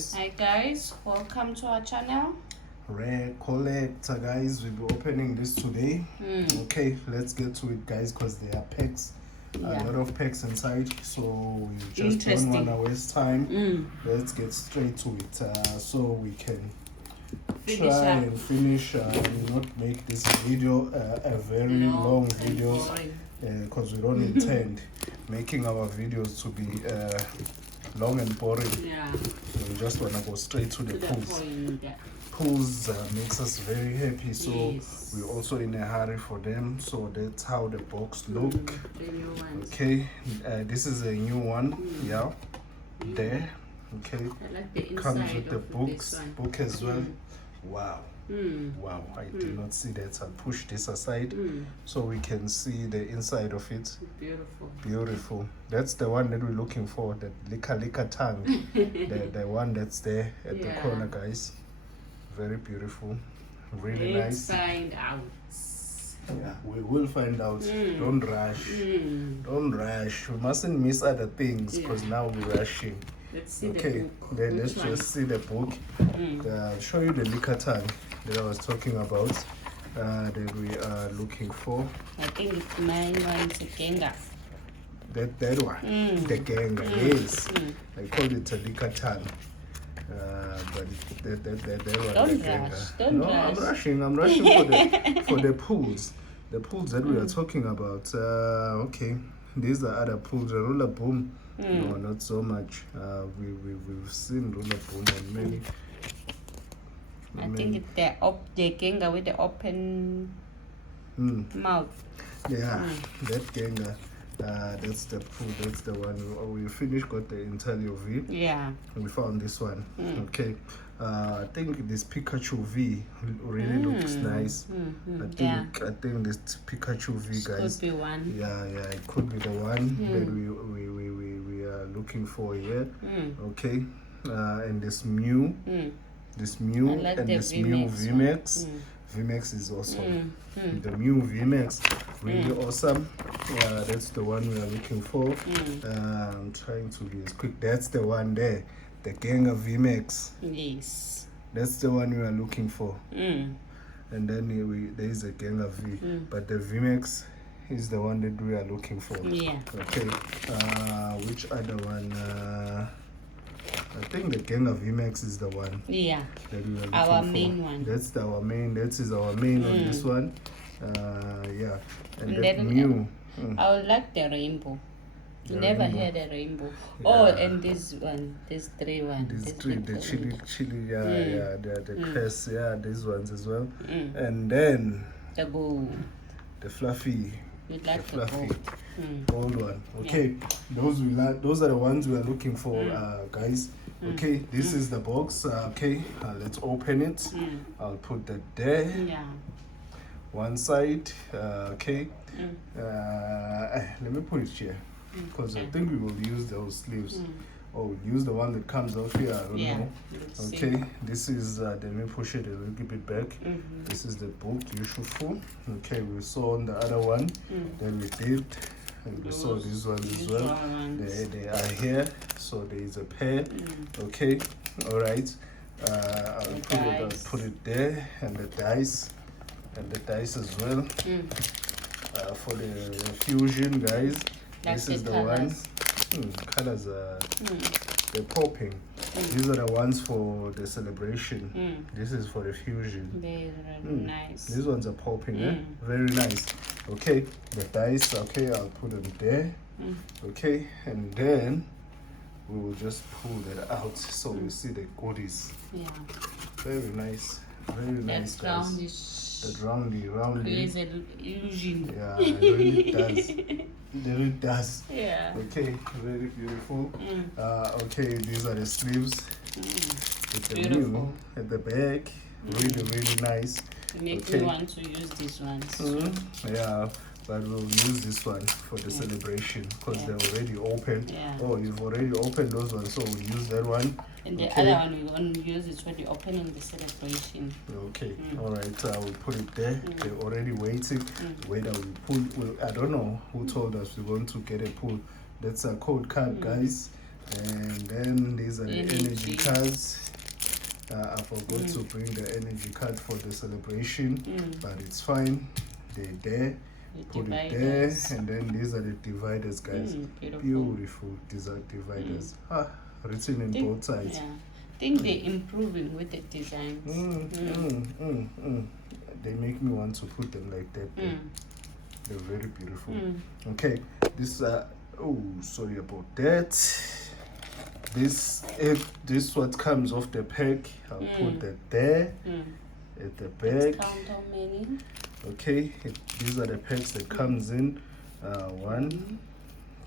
guys. Hi guys, welcome to our channel. Rare collector guys, we'll be opening this today. Okay, let's get to it guys, because there are packs, a lot of packs inside, so we just don't want to waste time. Let's get straight to it, so we can try and finish and not make this video a very long video, because we don't intend making our videos to be long and boring. So we just want to go straight to the pools. Pools makes us very happy, so we're also in a hurry for them. So that's how the box look. Okay, this is a new one. There. Okay, comes with the book as well. Wow. Wow, I did not see that. I'll push this aside so we can see the inside of it. Beautiful. That's the one that we're looking for, that licker tongue. the one that's there at the corner, guys. Very beautiful. Really nice. Let's find out. Yeah, we will find out. Don't rush. Don't rush. We mustn't miss other things, because now we're rushing. Let's see the book. Then let's just see the book. I'll show you the licker tongue that I was talking about, that we are looking for. I think it's mine one, it's a Genga. That one, the Genga, yes. I called it a licker tongue. But that one, don't the rush. Genga. Don't no, rush. I'm rushing for the pools. The pools that we are talking about. Okay, these are other pools. The roller boom. No, not so much. We've seen roller boom on many. I think it's the Genga with the open mouth. Yeah, that Genga. That's the pool. That's the one. We finished. Got the Intelio V. Yeah. We found this one. Okay. I think this Pikachu V really looks nice. I think this Pikachu V, guys. Could be one. Yeah, it could be the one that we are looking for here. Okay. And this Mew. This Mew and this Mew VMAX. VMAX is awesome. The Mew VMAX, really awesome. That's the one we are looking for. I'm trying to be as quick. That's the one there, the Genga VMAX. Yes. That's the one we are looking for. And then there is a Genga V, but the VMAX is the one that we are looking for. Yeah. Okay. Which other one? I think the Genga VMAX is the one. Yeah. That we are looking our for. main one. That's our main. That is our main on this one. Yeah. And that then Mew. I would like the rainbow. You never had a rainbow. Yeah. And this one, this three one. These three, the chili, the cress, these ones as well. And then the gold. the fluffy. We'd like the fluffy. Gold. One. Okay, those are the ones we are looking for, guys. Okay, this is the box. Okay, let's open it. I'll put that there. Yeah. One side. Okay. Let me put it here, because I think we will use those sleeves. Or use the one that comes out here. I don't know. Okay, this is. Let me push it a little bit back. This is the book, Yushufu. Okay, we saw on the other one that we did. And we saw these ones as well. They are here, so there is a pair. Okay, all right. I'll put it there, and the dice as well. For the fusion, guys. This is the one. Colors are they're popping. These are the ones for the celebration. This is for the fusion. They're nice. These ones are popping, very nice. Okay, the dice, okay, I'll put them there. Okay, and then we will just pull that out so we see the goodies. Yeah. Very nice. Very nice, guys. The roundy. Creates an illusion. Yeah, it really does. It really does. Yeah. Okay, very beautiful. Okay, these are the sleeves. With the Mew at the back. Really nice. It makes me want to use these ones. Yeah, but we'll use this one for the celebration, because they're already open. Oh, you've already opened those ones, so we'll use that one. And the other one we're going to use it for the opening the celebration. Okay, all right, I will put it there. They're already waiting. Whether we pull, I don't know who told us we're going to get a pull. That's a code card, guys. And then these are the energy cards. I forgot to bring the energy card for the celebration, but it's fine. They're there. Put it there, and then these are the dividers, guys. Beautiful dividers. Written in both sides. Yeah. I think they're improving with the designs. They make me want to put them like that. They're very beautiful. Okay, this oh, sorry about that. This what comes off the pack. I'll put that there at the back. Count how many. Okay, these are the packs that comes in. 1,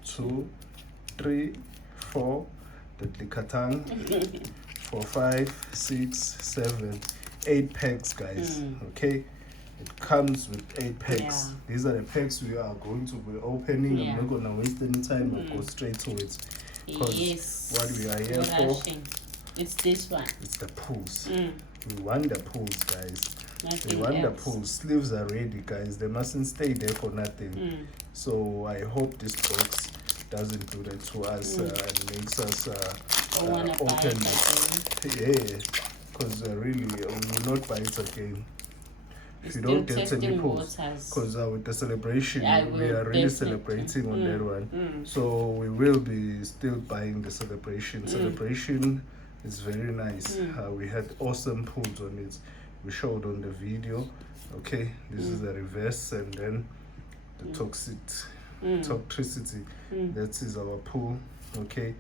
2, 3, 4. The likatang. 4, 5, 6, 7, 8 packs, guys. Okay, it comes with 8 packs. These are the packs we are going to be opening. I'm not gonna waste any time. I'll go straight to it. Yes. What we are here for, it's this one. it's the pulls. We want the pulls, guys. Nothing we want else. the pulls. Sleeves are ready, guys. They mustn't stay there for nothing. So I hope this box doesn't do that to us and makes us open it. Yeah, because really we will not buy it again. If you don't get any pulls, because with the celebration we are really celebrating on that one. So we will be still buying the celebration. Celebration is very nice. We had awesome pulls on it. We showed on the video. Okay, this is the reverse, and then the toxicity. That is our pull. Okay,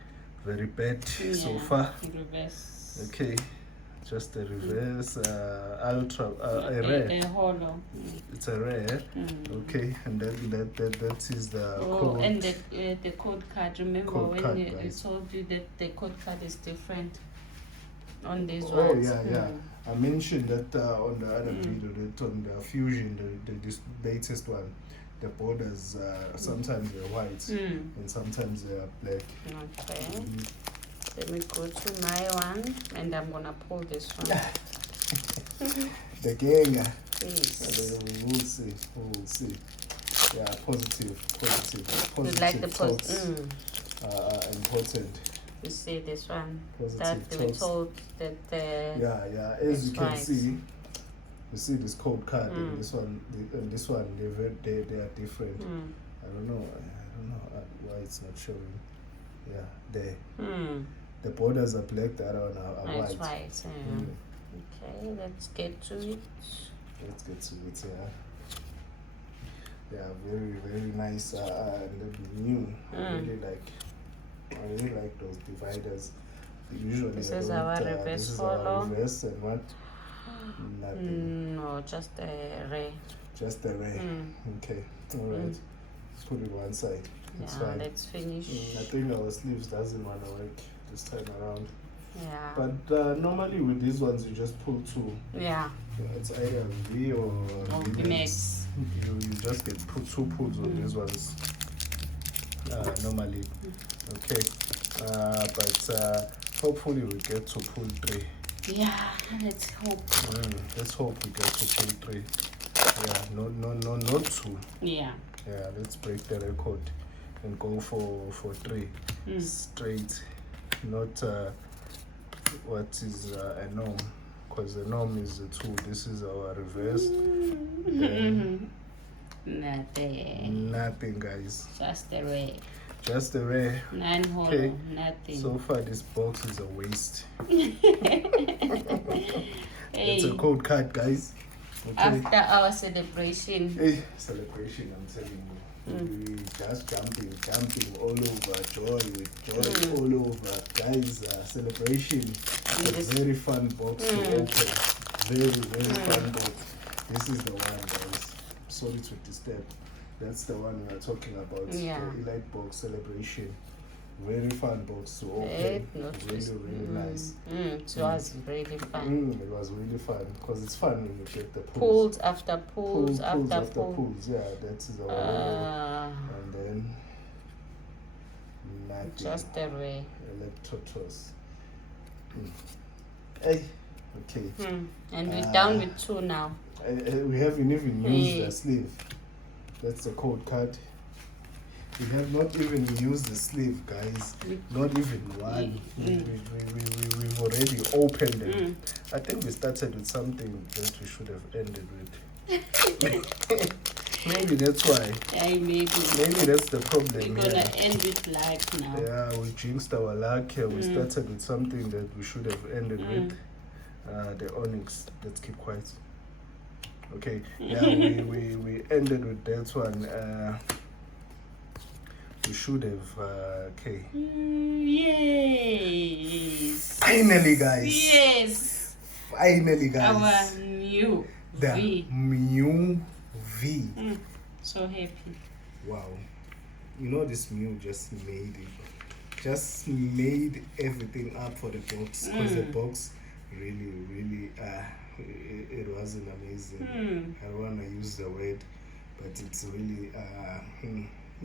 very bad so far. Reverse. Okay, just the reverse. Ultra a rare. It's a rare. Okay, and that is the code. And the code card. Remember code when I told you that the code card is different on these ones? Oh yeah. I mentioned that on the other video, that on the Fusion, this latest one, the borders sometimes they're white and sometimes they're black. Okay. Let me go to my one, and I'm gonna pull this one. The gang. Please. We will see. Yeah, positive. You like the important. You see this one? Positive that we told that the yeah. As you can see, you see this code card and this one they are different. I don't know why it's not showing. Yeah, there. The borders are black, the other one are white. It's white. Okay, let's get to it. Yeah, very, very nice and new. I really like those dividers. Usually this is our reverse follow. Reverse and what? Nothing. No, just a ray. Just a ray. Okay, alright. Let's put it one side. It's fine. Let's finish. I think our sleeves doesn't want to work this time around. Yeah. But normally with these ones you just pull 2. Yeah. It's either V or V-Max. You just get 2 pulls on these ones. Normally. Okay. But hopefully we get to pull 3. Yeah, let's hope. Let's hope we get to pull 3. Yeah, no, not 2. Yeah. Yeah, let's break the record and go for 3 straight. Not what is a norm, because the norm is the 2. This is our reverse. Nothing, guys. Just the ray. Just the ray. None hollow. Nothing. So far this box is a waste. It's a code card, guys. Okay. After our celebration. Celebration, I'm telling you. We just jumping all over, joy all over, guys. Celebration. It's a very fun box to open. Very, very fun box. This is the one, guys. Sorry to disturb. That's the one we are talking about. Yeah. The Elite Box Celebration. Very fun box to open. Really nice. It was really fun. It was really fun because it's fun when you get the pulls after pulls after pulls. Yeah, that is our and then nothing. Just the way. Electrotos. Hey, okay. And we're down with 2 now. We haven't even used the sleeve. That's the code card. We have not even used the sleeve, guys. Not even one. We've already opened them. I think we started with something that we should have ended with. Maybe that's why. Yeah, maybe. Maybe that's the problem. We're gonna end with luck now. Yeah, we jinxed our luck here. We started with something that we should have ended with. The onyx. Let's keep quiet. Okay. Yeah, we ended with that one. We should have. Okay. Yes. Finally, guys. Yes. Finally, guys. Our new the V. Mew V. So happy. Wow. You know, this Mew just made it. Just made everything up for the box. Because the box really, it wasn't amazing. I don't want to use the word, but it's really,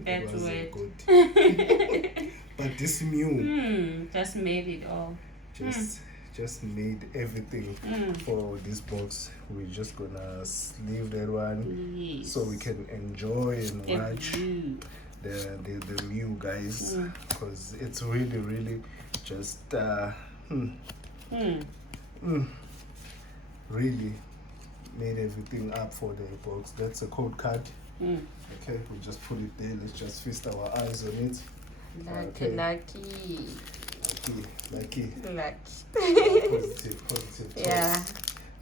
That it wasn't word. good. But this Mew just made it all. Just made everything for this box. We're just gonna sleeve that one so we can enjoy and watch the Mew, guys, because it's really just really made everything up for the box. That's a code card. Okay, we just put it there. Let's just feast our eyes on it. Lucky. Positive. Yeah.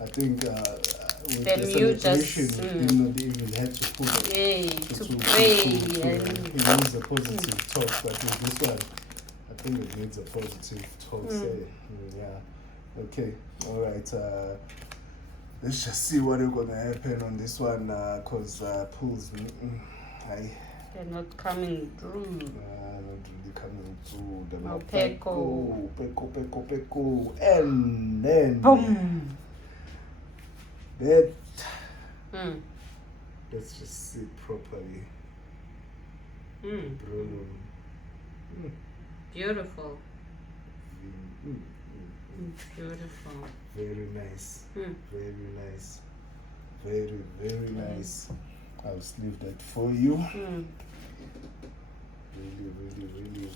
I think with the the celebration, we did not even have to put to pray. It needs a positive talk, but with this one, I think it needs a positive talk. Yeah. Okay. All right. Let's just see what is gonna happen on this one, cause pulls. They're not coming through. Not really coming through. The Peko, and then boom. That. Let's just see it properly. Beautiful. Beautiful. Very nice. Very nice. Very nice. I'll sleeve that for you.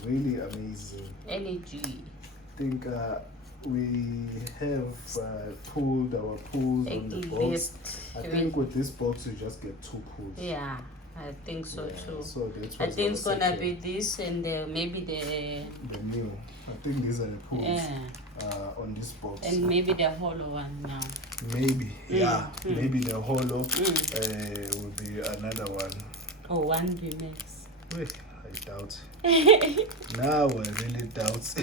Really amazing. Energy. I think we have pulled our pulls on the box. I think with this box you just get 2 pulls. Yeah, I think so too. So that's I think it's gonna be this and maybe the new. I think these are the pulls on this box. And maybe the hollow one now. Maybe, maybe the hollow will be another one. Oh, one VMAX. Wait, I doubt. Now I really doubt.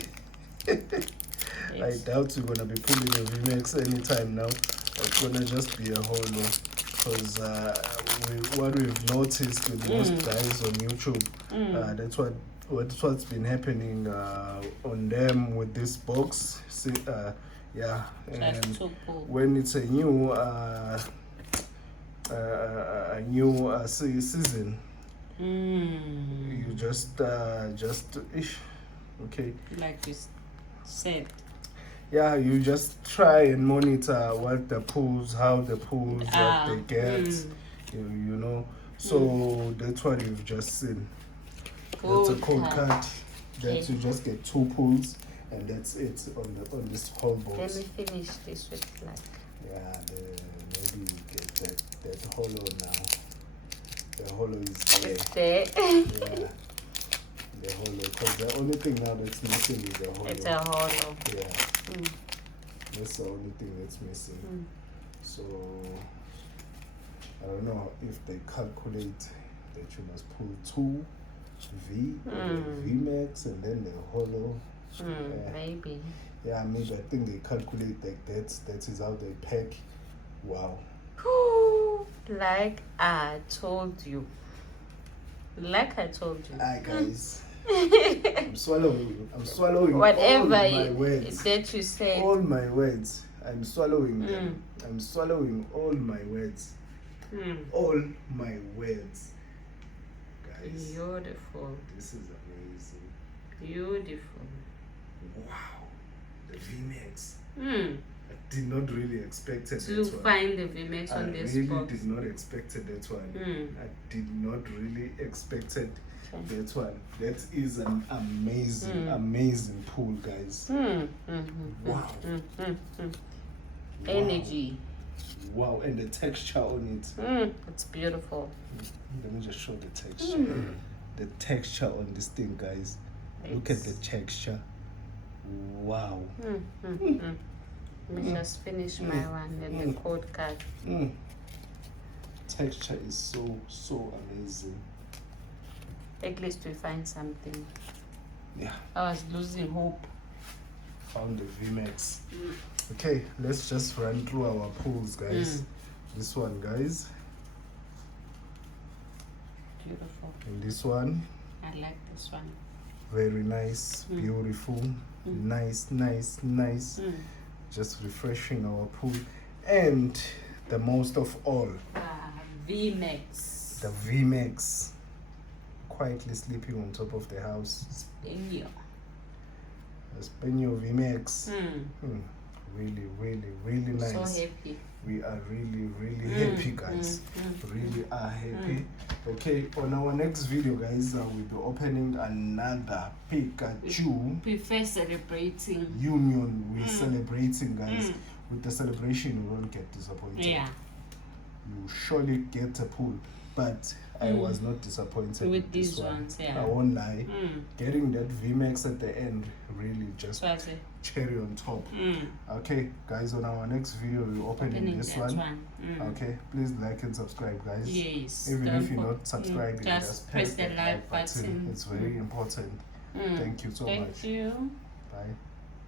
I doubt you're gonna be pulling a VMAX anytime now. It's gonna just be a hollow. Because what we've noticed with most guys on YouTube, that's what's been happening on them with this box. See, and when it's a new season, you just okay. Like you said. Yeah, you just try and monitor what the pools, how the pools, what they get, you know. So that's what you've just seen. That's a code card that you just get 2 pulls, and that's it on this whole box. Let me finish this with black. Yeah, maybe you get that hollow now. The hollow is there. It's there. Yeah. The hollow, because the only thing now that's missing is the hollow. It's a hollow. Yeah. That's the only thing that's missing. So I don't know if they calculate that you must pull 2 VMAX and then the hollow. Maybe. Yeah, maybe I think they calculate like that is how they pack. Wow. Like I told you. Hi guys. I'm swallowing whatever all my words. That you said. All my words. I'm swallowing them. I'm swallowing all my words. All my words. Guys. Beautiful. This is amazing. Beautiful. Wow. The VMAX. I did not really expect it. To find the VMAX on this box. I really did not expect that one. I did not really expect That one. That is an amazing pool, guys. Wow. Energy. Wow, and the texture on it. It's beautiful. Let me just show the texture. The texture on this thing, guys. Look at the texture. Wow. Let me just finish my one and the code card. Texture is so amazing. At least we find something. Yeah. I was losing hope. Found the VMAX. Okay, let's just run through our pools, guys. This one, guys. Beautiful. And this one. I like this one. Very nice, beautiful, nice. Just refreshing our pool. And the most of all, VMAX. the VMAX. Quietly sleeping on top of the house. Spaniel. A Spaniel VMAX. Really nice. So happy. We are really happy, guys. Really are happy. Okay, on our next video, guys, we'll be opening another Pikachu Prefer celebrating. Union. We're celebrating, guys. With the celebration, you won't get disappointed. Yeah. You surely get a pool, but I was not disappointed with these this one. ones. Yeah. I won't lie. Getting that VMAX at the end really just cherry on top. Okay, guys, on our next video we're opening this one. Okay, please like and subscribe, guys. Yes. Even if you're not subscribing, just press the like button. It's very important. Thank you so much. Thank you. Bye.